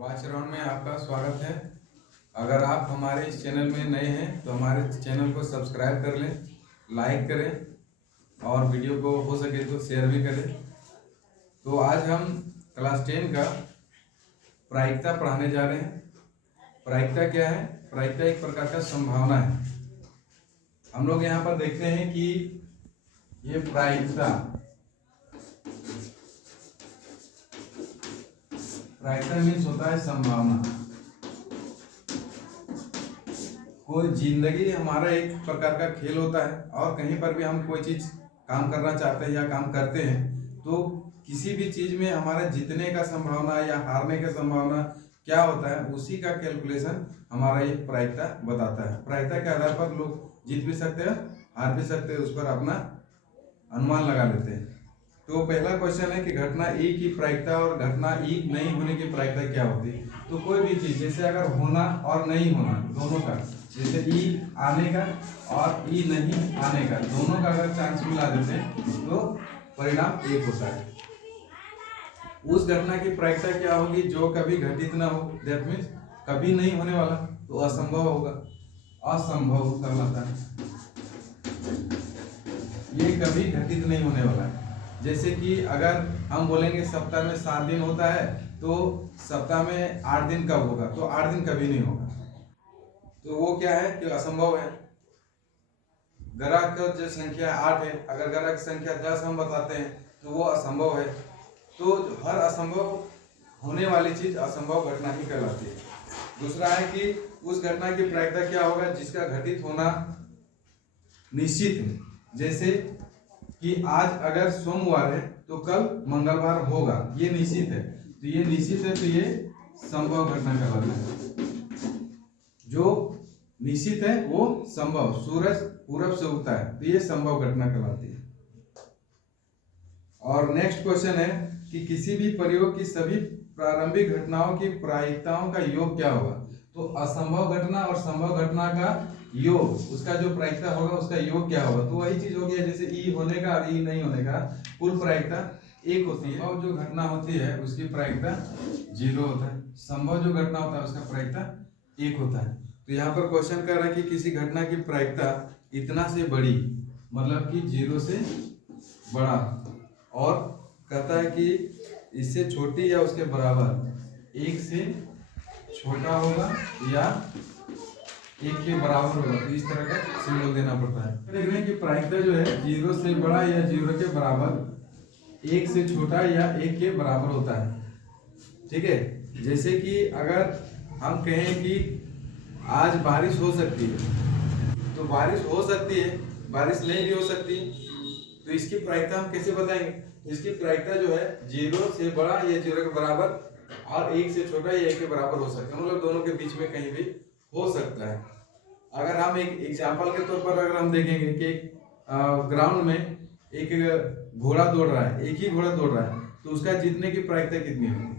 Watch round में आपका स्वागत है। अगर आप हमारे इस चैनल में नए हैं तो हमारे चैनल को सब्सक्राइब कर लें, लाइक करें और वीडियो को हो सके तो शेयर भी करें। तो आज हम क्लास 10 का प्रायिकता पढ़ाने जा रहे हैं। प्रायिकता क्या है? प्रायिकता एक प्रकार का संभावना है। हम लोग यहाँ पर देखते हैं कि ये प्रायिकता मीन्स होता है संभावना। कोई जिंदगी हमारा एक प्रकार का खेल होता है और कहीं पर भी हम कोई चीज काम करना चाहते हैं या काम करते हैं तो किसी भी चीज में हमारा जीतने का संभावना या हारने का संभावना क्या होता है, उसी का कैलकुलेशन हमारा ये प्रायिकता बताता है। प्रायिकता के आधार पर लोग जीत भी सकते हैं, हार भी सकते हैं, उस पर अपना अनुमान लगा लेते हैं। तो पहला क्वेश्चन है कि घटना ई की प्रायिकता और घटना ई नहीं होने की प्रायिकता क्या होती है। तो कोई भी चीज जैसे अगर होना और नहीं होना दोनों का, जैसे ई आने का और ई नहीं आने का, दोनों का अगर चांस मिला देते हैं तो परिणाम एक होता है। उस घटना की प्रायिकता क्या होगी जो कभी घटित ना हो, दैट मीन्स कभी नहीं होने वाला, तो असंभव होगा। असंभव कहलाता है, ये कभी घटित नहीं होने वाला है। जैसे कि अगर हम बोलेंगे सप्ताह में 7 दिन होता है तो सप्ताह में 8 दिन कब होगा, तो 8 दिन कभी नहीं होगा। तो वो क्या है कि असंभव है। ग्रह का जो संख्या 8 है, अगर ग्रह की संख्या 10 हम बताते हैं तो वो असंभव है। तो हर असंभव होने वाली चीज असंभव घटना ही कहलाती है। दूसरा है कि उस घटना की प्रायिकता क्या होगा जिसका घटित होना निश्चित है। जैसे कि आज अगर सोमवार है तो कल मंगलवार होगा, ये निश्चित है। तो ये निश्चित है तो ये संभव घटना कहलाता है। जो निश्चित है वो संभव, सूरज पूरब से उगता है तो ये संभव घटना कहलाती है। और नेक्स्ट क्वेश्चन है कि किसी भी प्रयोग की सभी प्रारंभिक घटनाओं की प्रायिकताओं का योग क्या होगा। तो असंभव घटना और संभव घटना का योग, उसका जो प्रायिकता होगा उसका योग क्या होगा। तो वही चीज हो गया जैसे ई होने का और ई नहीं होने का, कुल प्रायिकता एक होती है। और जो घटना होती है उसकी प्रायिकता 0 होता है। संभव जो घटना होता है उसका प्रायिकता 1 होता है। तो यहाँ पर क्वेश्चन कर रहा है कि किसी घटना की प्रायिकता इतना से बड़ी, मतलब कि 0 से बड़ा, और कहता है कि इससे छोटी या उसके बराबर, 1 से छोटा होगा या 1 के बराबर होगा। तो इस तरह का सिंबल देना पड़ता है। देख रहे हैं कि प्रायिकता जो है 0 से बड़ा या 0 के बराबर, 1 से छोटा या 1 के बराबर होता है। ठीक है, जैसे कि अगर हम कहें कि आज बारिश हो सकती है तो बारिश हो सकती है, बारिश नहीं भी हो सकती। तो इसकी प्रायिकता हम कैसे बताएंगे? इसकी प्रायिकता जो है 0 से बड़ा या 0 के बराबर और 1 से छोटा या 1 के बराबर हो सकता है, मतलब दोनों के बीच में कहीं भी हो सकता है। अगर हम एक एग्जाम्पल के तौर पर अगर हम देखेंगे कि ग्राउंड में एक घोड़ा दौड़ रहा है, एक ही घोड़ा दौड़ रहा है, तो उसका जीतने की प्रायिकता कितनी होगी?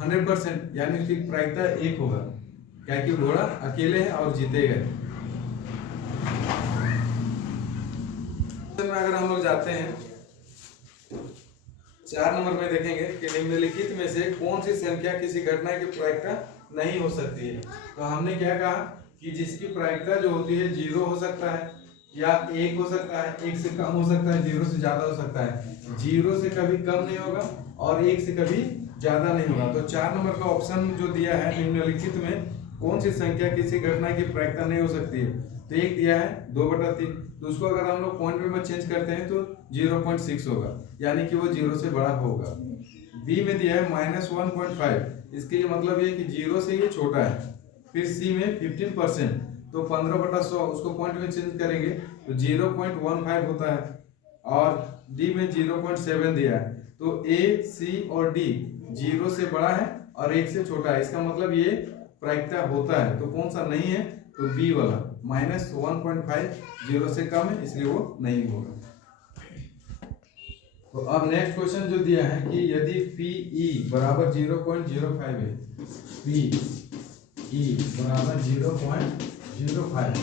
100%, यानी उसकी प्रायिकता 1 होगा, क्या कि घोड़ा अकेले है और जीतेगा। अगर हम लोग जाते हैं 4 नंबर में देखेंगे कि निम्नलिखित में से कौन सी संख्या किसी घटना की प्रायिकता नहीं हो सकती है। तो हमने क्या कहा कि जिसकी प्रायिकता जो होती है 0 हो सकता है या 1 हो सकता है, 1 से कम हो सकता है, 0 से ज्यादा हो सकता है। 0 से कभी कम नहीं होगा और 1 से कभी ज्यादा नहीं होगा। तो 4 नंबर का ऑप्शन जो दिया है, निम्नलिखित में कौन सी संख्या किसी घटना की प्रायिकता नहीं हो सकती है, तो एक दिया है 2/3। तो उसको अगर हम लोग पॉइंट में चेंज करते हैं तो 0.6 होगा, यानी कि वो 0 से बड़ा होगा। बी में दिया है -1.5, इसके मतलब ये कि 0 से ये छोटा है। फिर सी में 15%, तो 15/100, उसको पॉइंट में चेंज करेंगे तो 0.15 होता है। और डी में 0.7 दिया है। तो ए, सी और डी 0 से बड़ा है और 1 से छोटा है, इसका मतलब ये प्रायिकता होता है। तो कौन सा नहीं है? तो बी वाला -1.5, 0 से कम है इसलिए वो नहीं होगा। तो अब नेक्स्ट क्वेश्चन जो दिया है कि यदि PE बराबर 0.05 है, PE बराबर 0.05,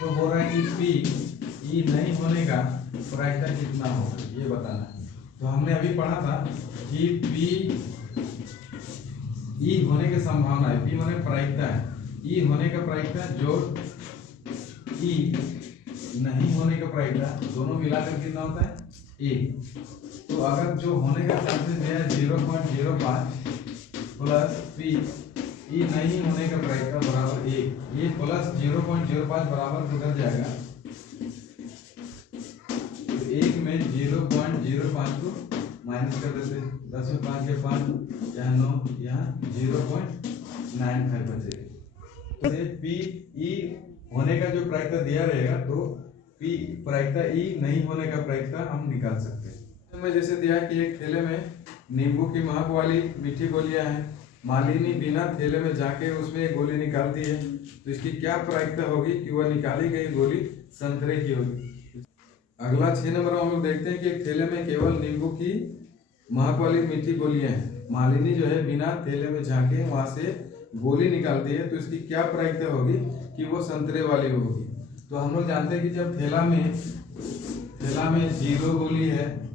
तो बोल रहा है कि PE नहीं होने का प्रायिकता कितना होगा, ये बताना है। तो हमने अभी पढ़ा था कि P ई होने की संभावना है, पी माने प्रायिकता है, ई होने का प्रायिकता जोड़ ई नहीं होने का प्रायिकता, दोनों मिलाकर कितना होता है 1। तो अगर जो होने का चांसेस है 0.05 प्लस पी ई नहीं होने का प्रायिकता बराबर 1, ये प्लस 0.05 बराबर किधर जाएगा, तो 1 में 0.05 को माइनस कर देते, 10 में 5 के 5, यहाँ 9, यहाँ 0.95 बचेगा। पी ई होने का जो प्रायिकता दिया रहेगा तो पी प्रायिकता ई नहीं होने का प्रायिकता हम निकाल सकते हैं। मैं जैसे दिया कि एक थैले में नींबू की महक वाली मीठी गोलियां हैं, मालिनी बिना थैले में जाके उसमें एक गोली निकालती है, तो इसकी क्या प्रायिकता होगी कि वह निकाली गई गोली संतरे की होगी। अगला 6 नंबर हम लोग देखते हैं कि एक थैले में केवल नींबू की महक वाली मीठी गोलियां हैं, मालिनी जो है बिना थैले में जाके वहां से गोली निकालती है, तो इसकी क्या प्रायिकता होगी कि वो संतरे वाली होगी। तो हम लोग जानते हैं कि जब थैला में 0 गोली है,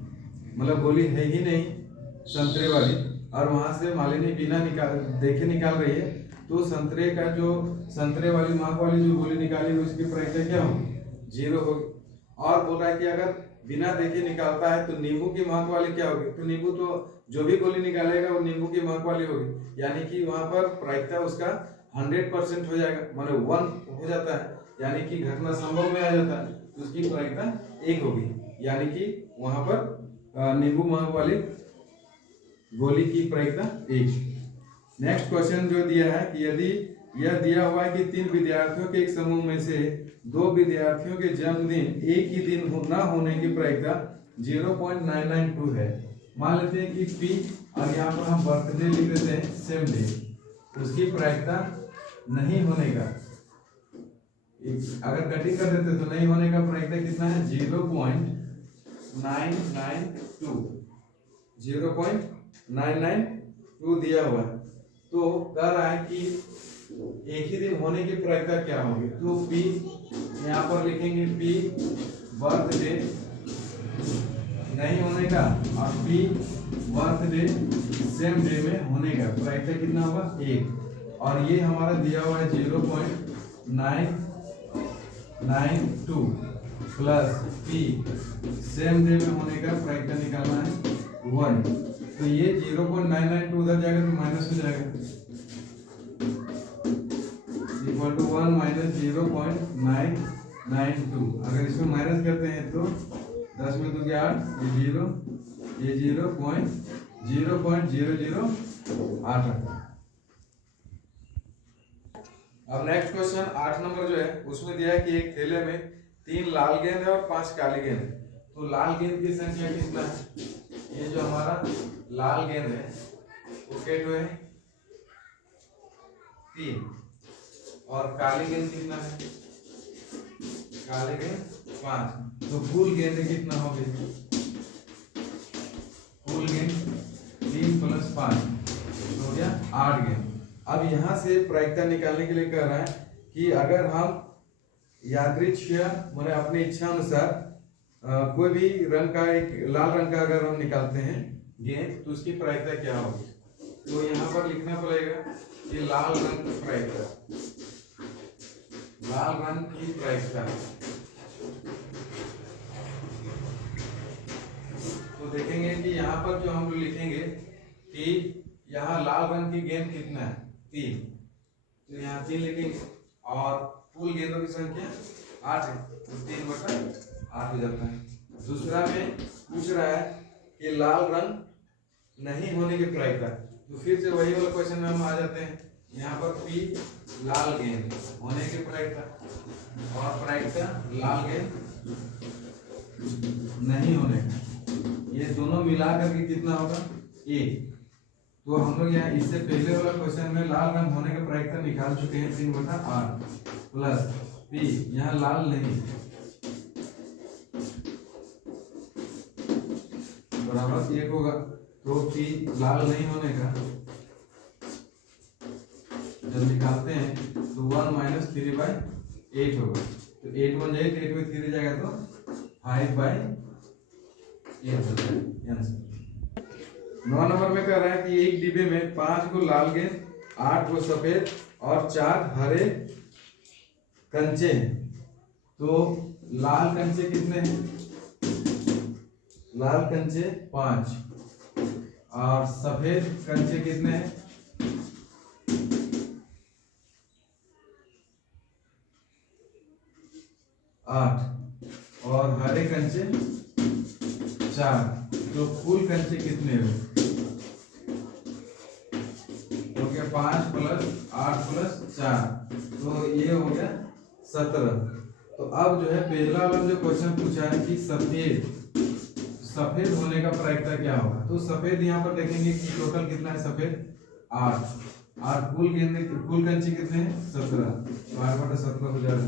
मतलब गोली है ही नहीं संतरे वाली, और वहां से मालिनी बिना निकाल रही है, तो संतरे का जो संतरे वाली महक वाली जो गोली निकाली उसकी प्रायिकता क्या होगी 0 होगी। और बोल रहा है कि अगर बिना देखे निकालता है तो नींबू की महक वाली क्या होगी, तो नींबू तो जो भी गोली निकालेगा वो नींबू की महक वाली होगी, यानी कि वहां पर प्रायिकता उसका 100% हो जाएगा, माने 1 हो जाता है, यानी कि घटना संभव में आ जाता है, तो उसकी प्रायिकता 1 होगी, यानी कि वहां पर नींबू महक वाली गोली की प्रायिकता 1। नेक्स्ट क्वेश्चन जो दिया है कि यदि यह दिया हुआ है कि 3 विद्यार्थियों के एक समूह में से 2 विद्यार्थियों के जन्मदिन एक ही दिन न होने की प्रायिकता 0.992 है। मान लेते हैं कि पी और यहाँ पर हम बर्थडे लिख देते हैं सेम डे, उसकी प्रायिकता नहीं होने का, अगर कटिंग कर देते तो नहीं होने का प्रायिकता कितना है 0.992 दिया हुआ है। तो कह रहा है कि एक ही दिन होने की प्रायिकता क्या होगी, तो पी यहाँ पर लिखेंगे पी बर्थडे नहीं होने का और पी बर्थडे सेम डे में होने का प्रायिकता कितना होगा 1, और ये हमारा दिया हुआ है 0.992 प्लस पी सेम डे में होने का प्रायिकता निकालना है 1, तो ये 0.992 उधर जाएगा तो माइनस हो जाएगा, इक्वल टू 1 माइनस 0.992। अगर इसमें माइनस करते हैं तो 10 में 2 8, ये 0.008 आता है। अब नेक्स्ट क्वेश्चन 8 नंबर जो है उसमें दिया है कि एक थैले में 3 लाल गेंद है और 5 काली गेंद है, तो लाल गेंद की संख्या कितना है, ये जो हमारा लाल गेंद है वो क्या है 3, और काली गेंद कितना है, काली गेंद 5, तो कुल गेंद कितना हो गई, कुल गेंद 3 + 5 हो गया 8 गेंद। अब यहाँ से प्रायिकता निकालने के लिए कह रहा है कि अगर हम यादृच्छिक माने अपनी इच्छा अनुसार कोई भी रंग का एक लाल रंग का अगर हम निकालते हैं गेंद तो उसकी प्रायिकता क्या होगी, तो यहाँ पर लिखना पड़ेगा कि लाल रंग की प्रायिकता, लाल रंग की प्रायिकता, तो देखेंगे कि यहाँ पर जो हम लोग लिखेंगे कि यहाँ लाल रंग की गेंद कितना है 3, तो यहाँ 3 लिखेंगे, और कुल गेंदों की संख्या 8 है, तो 3/8 हो जाता है। दूसरा में पूछ रहा है कि लाल रंग नहीं होने की प्रायिकता, तो फिर से वही वाला क्वेश्चन में हम आ जाते हैं, यहाँ पर पी लाल गेंद होने की प्रायिकता और प्रायिकता लाल गेंद नहीं होने का, ये दोनों मिला करके कितना होगा 1। तो हम लोग यहाँ इससे पहले वाला क्वेश्चन में लाल रंग होने का प्रायिकता निकाल चुके हैं 3/8 प्लस पी, यहाँ लाल नहीं बराबर 1 होगा, तो पी लाल नहीं होने का जब निकालते हैं तो 1 - 3/8 होगा, तो 8 बन जाएगा, 8 में 3 जाएगा तो 5/8 हो जाएगा आंसर। 9 नंबर में कह रहा है कि एक डिब्बे में 5 को लाल गेंद 8 को सफेद और 4 हरे कंचे हैं। तो लाल कंचे कितने हैं? लाल कंचे 5 और सफेद कंचे कितने हैं? 8 और हरे कंचे 4। तो कुल कंचे कितने हुए? हो गया 5 + 8 + 4, तो ये हो गया 17। तो अब जो है पहला वाला जो क्वेश्चन पूछा है कि सफेद होने का प्रायिकता क्या होगा। तो सफेद यहाँ पर देखेंगे कि टोटल कितना है सफेद 8 और कुल कंचे कितने हैं 17, तो 8/17 हो जाएगा।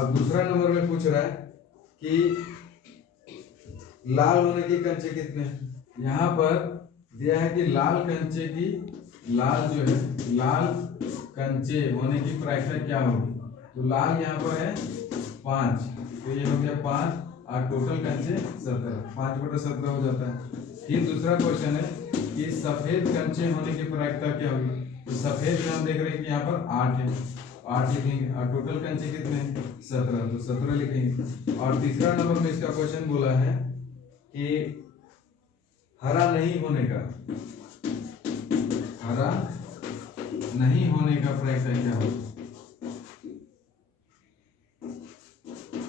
अब दूसरा नंबर में पूछ रहा है कि लाल होने के कंचे कितने हैं। यहाँ पर दिया है कि लाल कंचे होने की प्रायिकता क्या होगी। तो लाल यहाँ पर है 5, तो ये हो गया 5 और टोटल कंचे 17, 5/17 हो जाता है। फिर दूसरा क्वेश्चन है कि सफेद कंचे होने की प्रायिकता क्या होगी। तो सफेद में हम देख रहे हैं कि यहाँ पर 8 है, 8 लिखेंगे और टोटल कंचे कितने हैं 17, तो 17 लिखेंगे। और तीसरा नंबर में इसका क्वेश्चन बोला है कि हरा नहीं होने का प्रायिकता क्या होगा।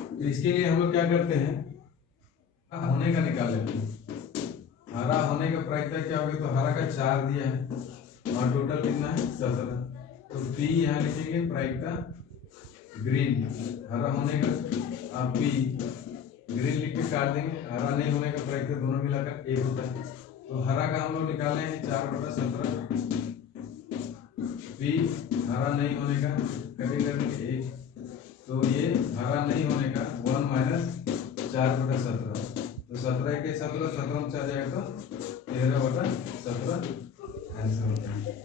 तो इसके लिए हम लोग क्या करते हैं, होने का निकाल लेते हैं। हरा होने का प्रायिकता क्या होगी। तो हरा का 4 दिया है और टोटल कितना है 17, तो बी यहाँ लिखेंगे प्रायिकता ग्रीन हरा होने का, आप बी ग्रीन लिख के काट देंगे। हरा नहीं होने का प्रायिकता दोनों मिलाकर 1 होता है। तो हरा का हम लोग निकाले हैं 4/17, बी हरा नहीं होने का कटिंग करके 1, तो ये हरा नहीं होने का 1 - 4/17, तो 17 के 17 17 में चला जाएगा तो 13/17 आंसर होता है।